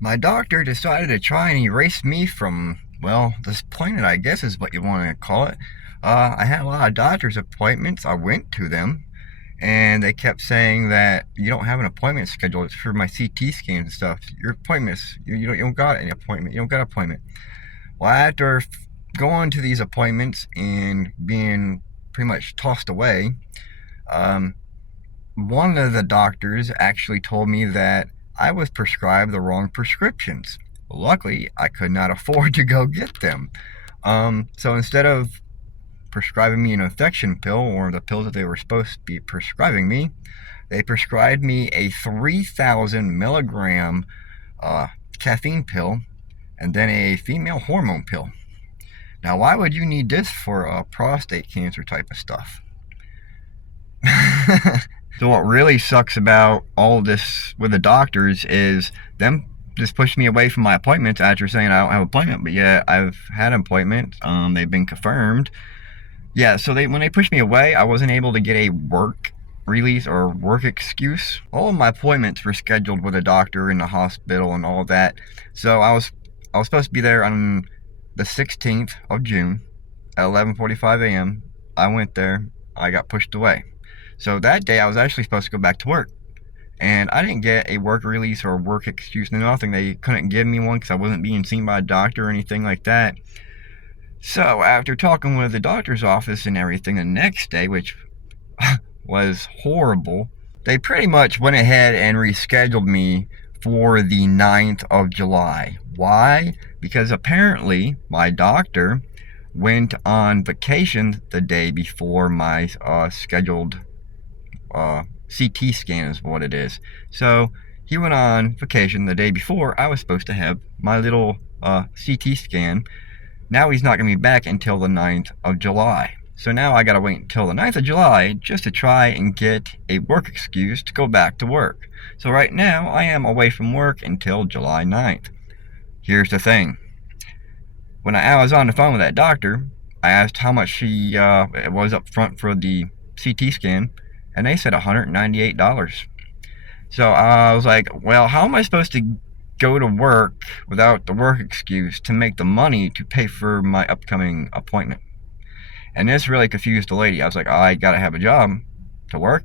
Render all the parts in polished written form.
My doctor decided to try and erase me from, well, this planet, I guess is what you want to call it. I had a lot of doctor's appointments. I went to them, and they kept saying that you don't have an appointment scheduled. It's for my CT scans and stuff. Your appointments, you don't got any appointment. You don't got an appointment. Well, after going to these appointments and being pretty much tossed away, um, one of the doctors actually told me that I was prescribed the wrong prescriptions. Luckily, I could not afford to go get them. So instead of prescribing me an infection pill or the pills that they were supposed to be prescribing me, they prescribed me a 3,000 milligram caffeine pill and then a female hormone pill. Now, why would you need this for prostate cancer type of stuff? So what really sucks about all this with the doctors is them just push me away from my appointments after saying I don't have an appointment, but yeah, I've had appointments. They've been confirmed. Yeah, so when they pushed me away, I wasn't able to get a work release or work excuse. All of my appointments were scheduled with a doctor in the hospital and all of that. So I was supposed to be there on the 16th of June at 11:45 a.m. I went there. I got pushed away. So that day I was actually supposed to go back to work. And I didn't get a work release or work excuse, nothing. They couldn't give me one because I wasn't being seen by a doctor or anything like that. So after talking with the doctor's office and everything the next day, which was horrible, they pretty much went ahead and rescheduled me for the 9th of July. Why? Because apparently my doctor went on vacation the day before my scheduled CT scan is what it is. So he went on vacation the day before I was supposed to have my little CT scan. Now he's not going to be back until the 9th of July. So now I got to wait until the 9th of July just to try and get a work excuse to go back to work. So right now I am away from work until July 9th. Here's the thing. When I was on the phone with that doctor, I asked how much it was up front for the CT scan, and they said $198. So I was like, well, how am I supposed to go to work without the work excuse to make the money to pay for my upcoming appointment? And this really confused the lady. I was like, I gotta have a job to work,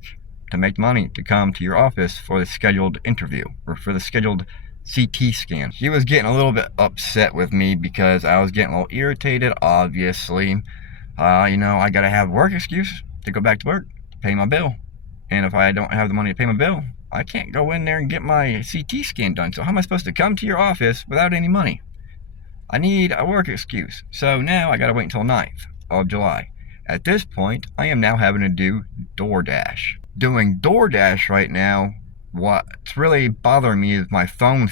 to make money, to come to your office for the scheduled interview or for the scheduled CT scan. She was getting a little bit upset with me because I was getting a little irritated, obviously. I gotta have a work excuse to go back to work, to pay my bill. And if I don't have the money to pay my bill, I can't go in there and get my CT scan done. So how am I supposed to come to your office without any money? I need a work excuse. So now I gotta wait until 9th of July. At this point, I am now having to do DoorDash. Doing DoorDash right now, what's really bothering me is my phone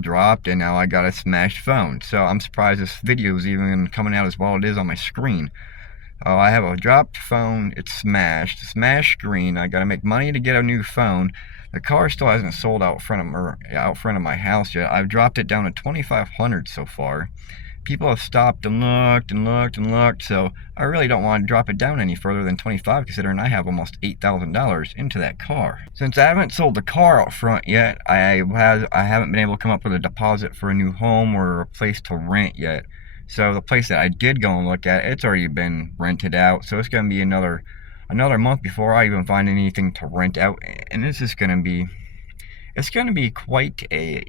dropped, and now I got a smashed phone. So I'm surprised this video is even coming out as well as it is on my screen. I have a dropped phone, it's smashed screen. I gotta make money to get a new phone. The car still hasn't sold out front of my house yet. I've dropped it down to $2,500 so far. People have stopped and looked and looked and looked, so I really don't want to drop it down any further than $25, considering I have almost $8,000 into that car. Since I haven't sold the car out front yet, I haven't been able to come up with a deposit for a new home or a place to rent yet. So the place that I did go and look at, it's already been rented out, so it's going to be another month before I even find anything to rent out, and this is going to be, it's going to be quite a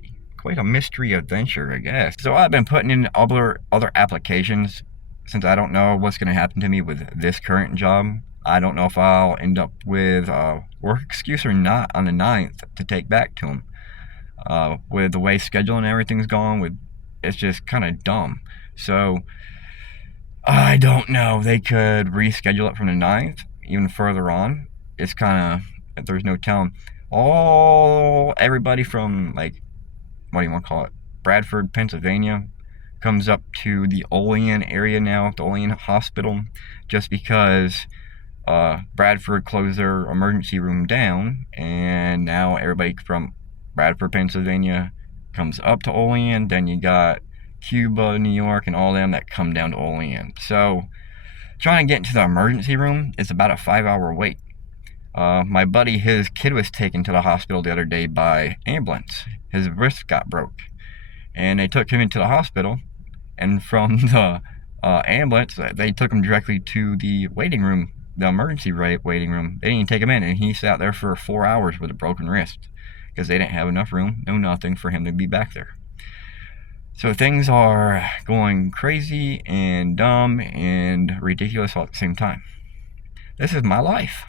mystery adventure, I guess. So I've been putting in other applications since I don't know what's going to happen to me with this current job. I don't know if I'll end up with a work excuse or not on the 9th to take back to them. With the way scheduling and everything's going, it's just kind of dumb. So I don't know. They could reschedule it from the 9th even further on. It's kind of, there's no telling. Everybody from, like, what do you want to call it, Bradford, Pennsylvania, comes up to the Olean area now, the Olean Hospital, just because Bradford closed their emergency room down, and now everybody from Bradford, Pennsylvania comes up to Olean. Then you got Cuba, New York, and all them that come down to Olean. So trying to get into the emergency room is about a 5-hour wait. My buddy, his kid was taken to the hospital the other day by ambulance. His wrist got broke. and they took him into the hospital. And from the ambulance, they took him directly to the waiting room, the emergency waiting room. They didn't even take him in, and he sat there for 4 hours with a broken wrist because they didn't have enough room, no nothing, for him to be back there. So things are going crazy and dumb and ridiculous all at the same time. This is my life.